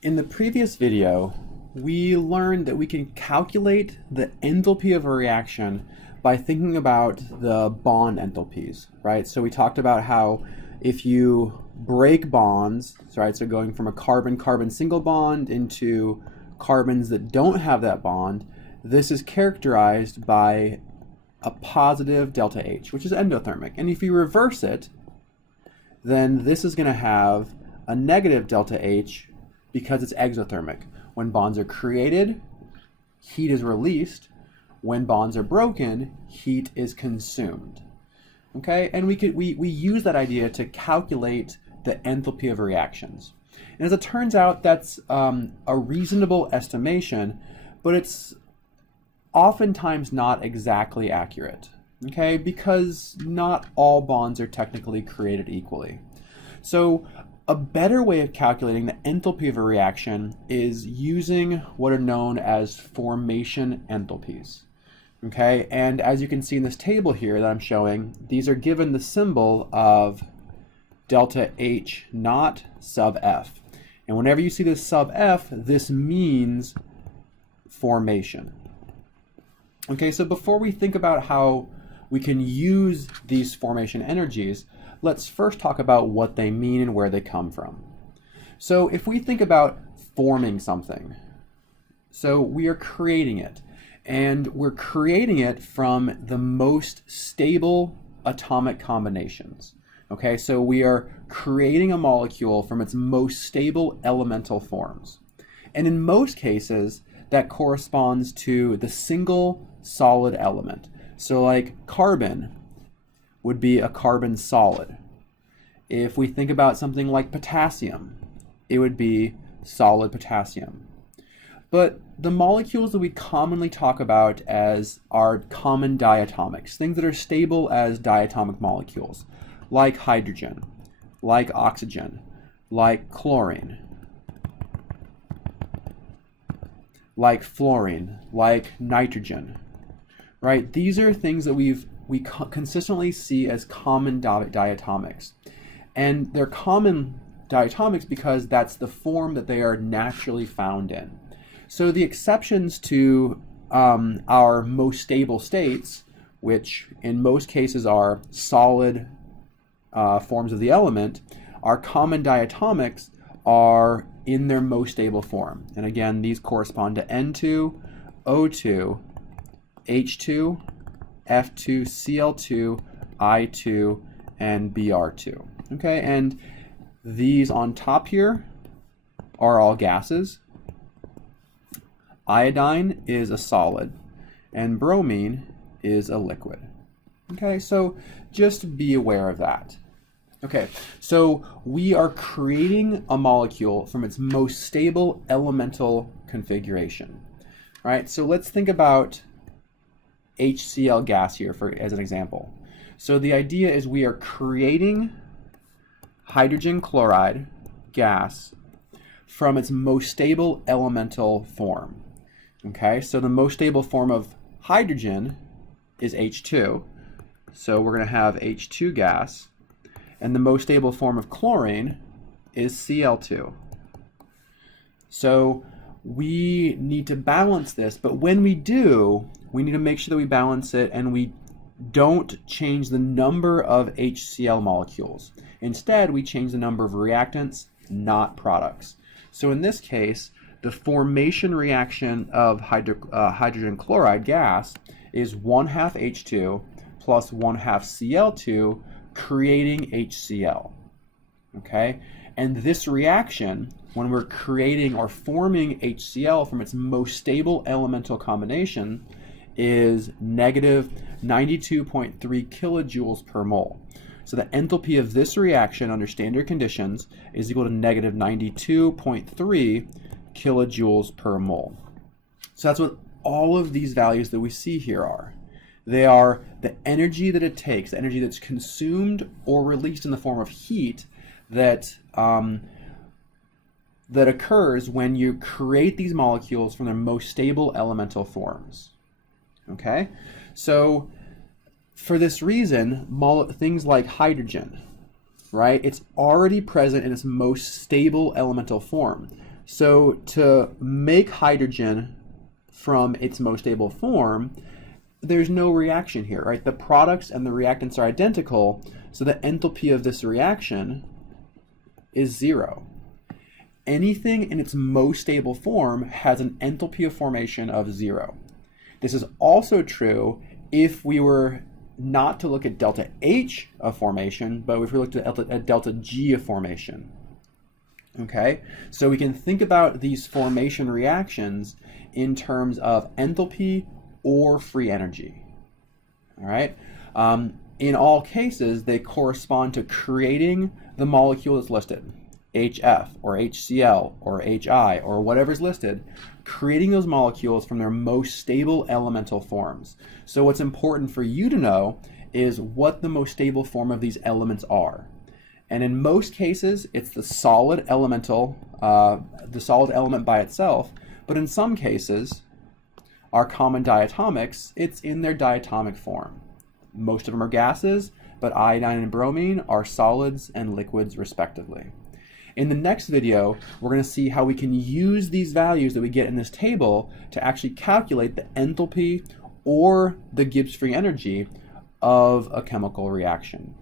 In the previous video, we learned that we can calculate the enthalpy of a reaction by thinking about the bond enthalpies, right? So we talked about how if you break bonds, right, so going from a carbon-carbon single bond into carbons that don't have that bond, this is characterized by a positive delta H, which is endothermic. And if you reverse it, then this is going to have a negative delta H because it's exothermic. When bonds are created, heat is released. When bonds are broken, heat is consumed. Okay, and we use that idea to calculate the enthalpy of reactions. And as it turns out, that's a reasonable estimation, but it's oftentimes not exactly accurate. Okay, because not all bonds are technically created equally. So a better way of calculating the enthalpy of a reaction is using what are known as formation enthalpies. Okay, and as you can see in this table here that I'm showing, these are given the symbol of delta H naught sub F. And whenever you see this sub F, this means formation. Okay, so before we think about how we can use these formation energies, let's first talk about what they mean and where they come from. So if we think about forming something, so we are creating it, and we're creating it from the most stable atomic combinations. Okay, so we are creating a molecule from its most stable elemental forms. And in most cases, that corresponds to the single solid element. So like carbon would be a carbon solid. If we think about something like potassium, it would be solid potassium. But the molecules that we commonly talk about as are common diatomics, things that are stable as diatomic molecules, like hydrogen, like oxygen, like chlorine, like fluorine, like nitrogen, right? These are things that we consistently see as common diatomics. And they're common diatomics because that's the form that they are naturally found in. So the exceptions to our most stable states, which in most cases are solid forms of the element, our common diatomics are in their most stable form. And again, these correspond to N2, O2, H2, F2, Cl2, I2, and Br2. Okay, and these on top here are all gases. Iodine is a solid, and bromine is a liquid. Okay, so just be aware of that. Okay, so we are creating a molecule from its most stable elemental configuration. All right, so let's think about HCl gas here as an example. So the idea is we are creating hydrogen chloride gas from its most stable elemental form. Okay, so the most stable form of hydrogen is H2. So we're going to have H2 gas. And the most stable form of chlorine is Cl2. So we need to balance this, but when we do, we need to make sure that we balance it and we don't change the number of HCl molecules. Instead, we change the number of reactants, not products. So in this case, the formation reaction of hydrogen chloride gas is 1/2 H2 plus 1/2 Cl2, creating HCl. Okay? And this reaction, when we're creating or forming HCl from its most stable elemental combination, is negative 92.3 kilojoules per mole. So the enthalpy of this reaction under standard conditions is equal to negative 92.3 kilojoules per mole. So that's what all of these values that we see here are. They are the energy that it takes, the energy that's consumed or released in the form of heat that that occurs when you create these molecules from their most stable elemental forms. Okay, so for this reason, things like hydrogen, right? It's already present in its most stable elemental form. So to make hydrogen from its most stable form, there's no reaction here, right? The products and the reactants are identical, so the enthalpy of this reaction is 0. Anything in its most stable form has an enthalpy of formation of 0. This is also true if we were not to look at delta H of formation, but if we looked at delta G of formation. Okay, so we can think about these formation reactions in terms of enthalpy or free energy. All right, in all cases, they correspond to creating the molecule that's listed, HF or HCl or HI or whatever's listed, creating those molecules from their most stable elemental forms. So what's important for you to know is what the most stable form of these elements are. And in most cases, it's the solid element by itself, but in some cases, our common diatomics, it's in their diatomic form. Most of them are gases, but iodine and bromine are solids and liquids respectively. In the next video, we're going to see how we can use these values that we get in this table to actually calculate the enthalpy or the Gibbs free energy of a chemical reaction.